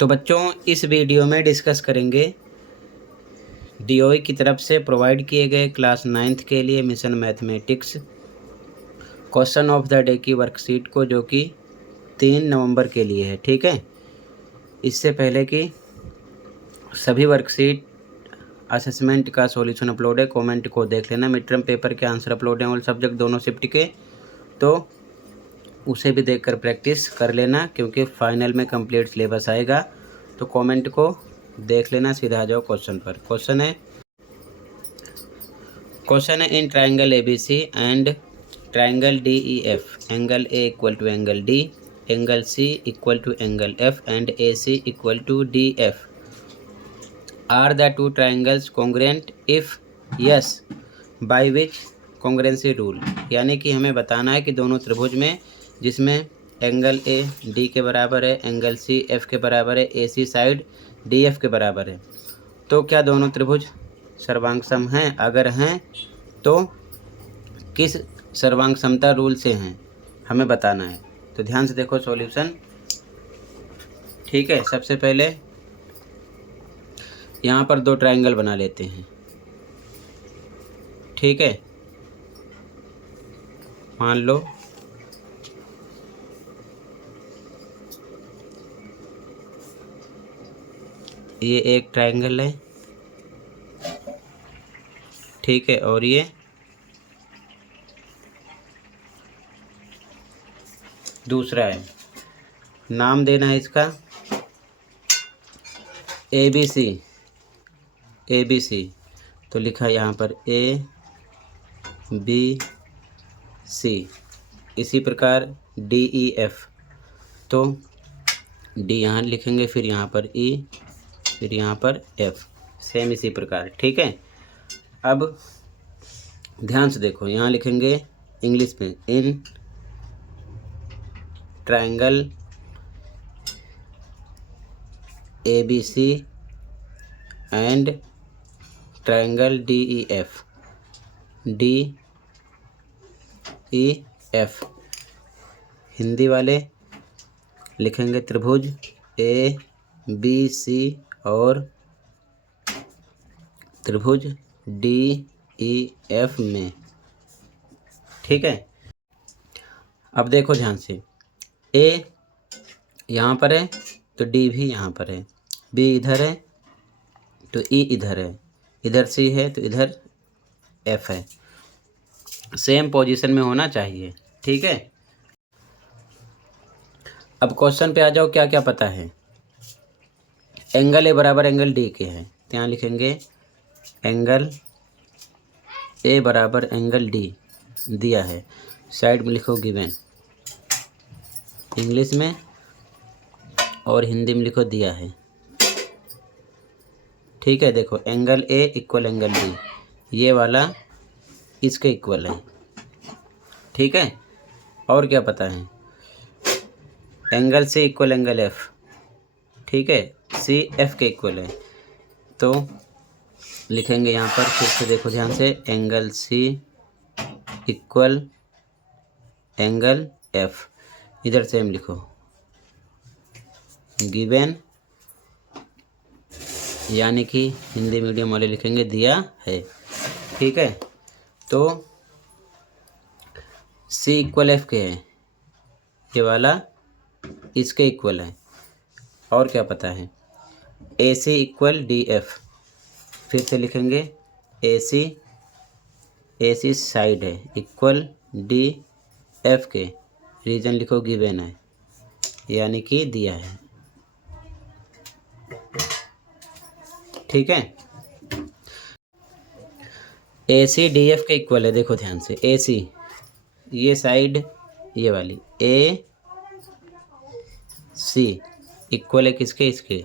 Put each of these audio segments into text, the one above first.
तो बच्चों इस वीडियो में डिस्कस करेंगे डीओई की तरफ से प्रोवाइड किए गए क्लास 9th के लिए mission mathematics question of the day की वर्कशीट को, जो कि 3 नवंबर के लिए है। ठीक है, इससे पहले कि सभी वर्कशीट असेसमेंट का सॉल्यूशन अपलोड है, कमेंट को देख लेना। मिड टर्म पेपर के आंसर अपलोड हैं ऑल सब्जेक्ट दोनों शिफ्ट के, तो उसे भी देखकर प्रैक्टिस कर लेना, क्योंकि फाइनल में कंप्लीट सिलेबस आएगा। तो कमेंट को देख लेना, सीधा आ जाओ क्वेश्चन पर। क्वेश्चन है in triangle ABC and triangle DEF angle A equal to angle D, angle C equal to angle F and AC equal to DF are the two triangles congruent? If yes by which congruency rule. यानी कि हमें बताना है कि दोनों त्रिभुज में जिसमें एंगल A D के बराबर है, एंगल C F के बराबर है, AC साइड DF के बराबर है, तो क्या दोनों त्रिभुज सर्वांग सम हैं? अगर हैं तो किस सर्वांग समता रूल से हैं, हमें बताना है। तो ध्यान से देखो सॉल्यूशन। ठीक है, सबसे पहले यहाँ पर दो ट्राइंगल बना लेते हैं। ठीक है, मान लो ये एक ट्राइंगल है, ठीक है, और ये दूसरा है। नाम देना है इसका ABC। तो लिखा यहाँ पर ABC। इसी प्रकार DEF, तो D यहाँ लिखेंगे, फिर यहाँ पर E, फिर यहाँ पर F, सेम इसी प्रकार। ठीक है, अब ध्यान से देखो, यहाँ लिखेंगे इंग्लिश में इन triangle ABC and triangle DEF Hindi वाले लिखेंगे त्रिभुज ABC और त्रिभुज DEF में। ठीक है, अब देखो ध्यान से, A यहाँ पर है तो D भी यहाँ पर है, B इधर है तो E इधर है, इधर C है तो इधर F है, सेम पोजीशन में होना चाहिए। ठीक है, अब क्वेश्चन पे आ जाओ। क्या क्या पता है? एंगल A बराबर एंगल D के है, तो यहाँ लिखेंगे एंगल A बराबर एंगल D दिया है, साइड में लिखो गिवन, इंग्लिश में और हिंदी में लिखो दिया है। ठीक है, देखो angle A equal angle D, ये वाला इसके इक्वल है। ठीक है, और क्या पता है? Angle C equal angle F, ठीक है, C F के इक्वल है, तो लिखेंगे यहाँ पर, फिर से देखो ध्यान से, angle C equal angle F, इधर सेम लिखो गिवन, यानी कि हिंदी मीडियम वाले लिखेंगे दिया है। ठीक है, तो C इक्वल F के है, ये वाला इसके इक्वल है। और क्या पता है? AC इक्वल DF, फिर से लिखेंगे AC साइड है इक्वल DF के, रीजन लिखो गिवन है, यानी कि दिया है। ठीक है, AC DF के इक्वल है। देखो ध्यान से, AC ये साइड, ये वाली AC इक्वल है किसके? इसके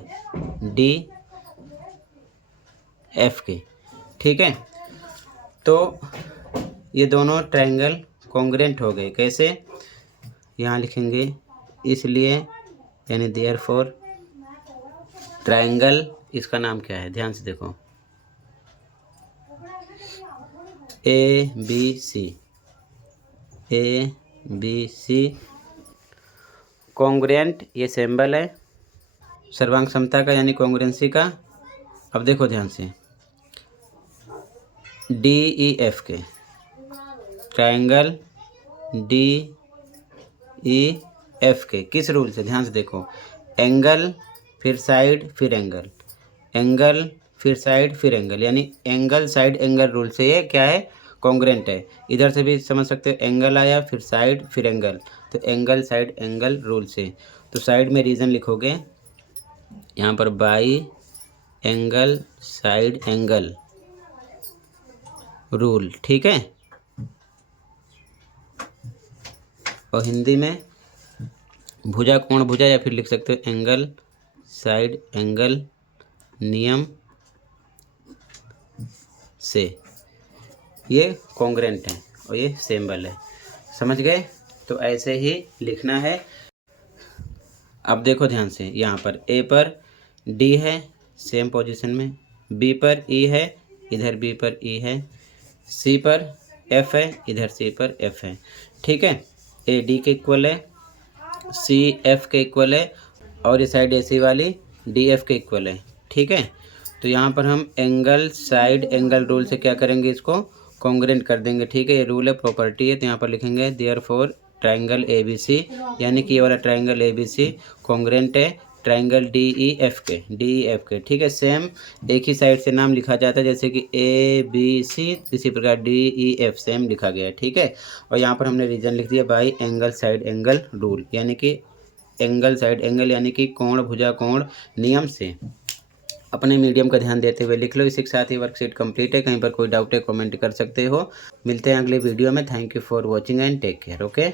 DF के। ठीक है, तो ये दोनों ट्रायंगल कॉन्ग्रुएंट हो गए। कैसे? यहाँ लिखेंगे इसलिए, यानी देयरफॉर ट्रायंगल, इसका नाम क्या है? ध्यान से देखो, ABC कॉन्ग्रुएंट, ये सिंबल है, सर्वांग समता का यानी कॉन्ग्रुएंसी का। अब देखो ध्यान से, DEF के ट्रायंगल DEF के किस रूल से, ध्यान से देखो, एंगल फिर साइड फिर एंगल, एंगल फिर साइड फिर एंगल, यानी एंगल साइड एंगल रूल से ये क्या है, कॉन्ग्रुएंट है। इधर से भी समझ सकते हो, एंगल आया फिर साइड फिर एंगल, तो एंगल साइड एंगल रूल से। तो साइड में रीजन लिखोगे यहाँ पर by angle side angle rule, ठीक है। और हिंदी में भुजा कोण भुजा, या फिर लिख सकते हो एंगल साइड एंगल नियम से ये कॉन्ग्रुएंट है और ये सिंबल है। समझ गए? तो ऐसे ही लिखना है। अब देखो ध्यान से, यहाँ पर ए पर डी है सेम पोजीशन में, बी पर ई है, इधर बी पर ई है, सी पर एफ है, इधर सी पर एफ है, ठीक है। ए डी के इक्वल है, सी एफ के इक्वल है, और ये साइड ए सी वाली डी एफ के इक्वल है, ठीक है। तो यहाँ पर हम एंगल साइड एंगल रूल से क्या करेंगे, इसको कॉन्ग्रुएंट कर देंगे, ठीक है। ये रूल है, प्रॉपर्टी है। तो यहाँ पर लिखेंगे देयरफॉर ट्रायंगल ABC, यानी कि ये वाला ट्रायंगल ABC कॉन्ग्रुएंट है ट्रायंगल DEF के, ठीक है। सेम एक ही साइड से नाम लिखा जाता है, जैसे कि ABC, इसी प्रकार DEF सेम लिखा गया है, ठीक है। और यहाँ पर हमने रीजन लिख दिया by angle side angle rule, यानी कि एंगल साइड एंगल यानी कि कोण भुजा कोण नियम से। अपने मीडियम का ध्यान देते हुए लिख लो। इसी के साथ ही वर्कशीट कंप्लीट है। कहीं पर कोई डाउट है कमेंट कर सकते हो। मिलते हैं अगले वीडियो में। Thank you for watching and take care. Okay.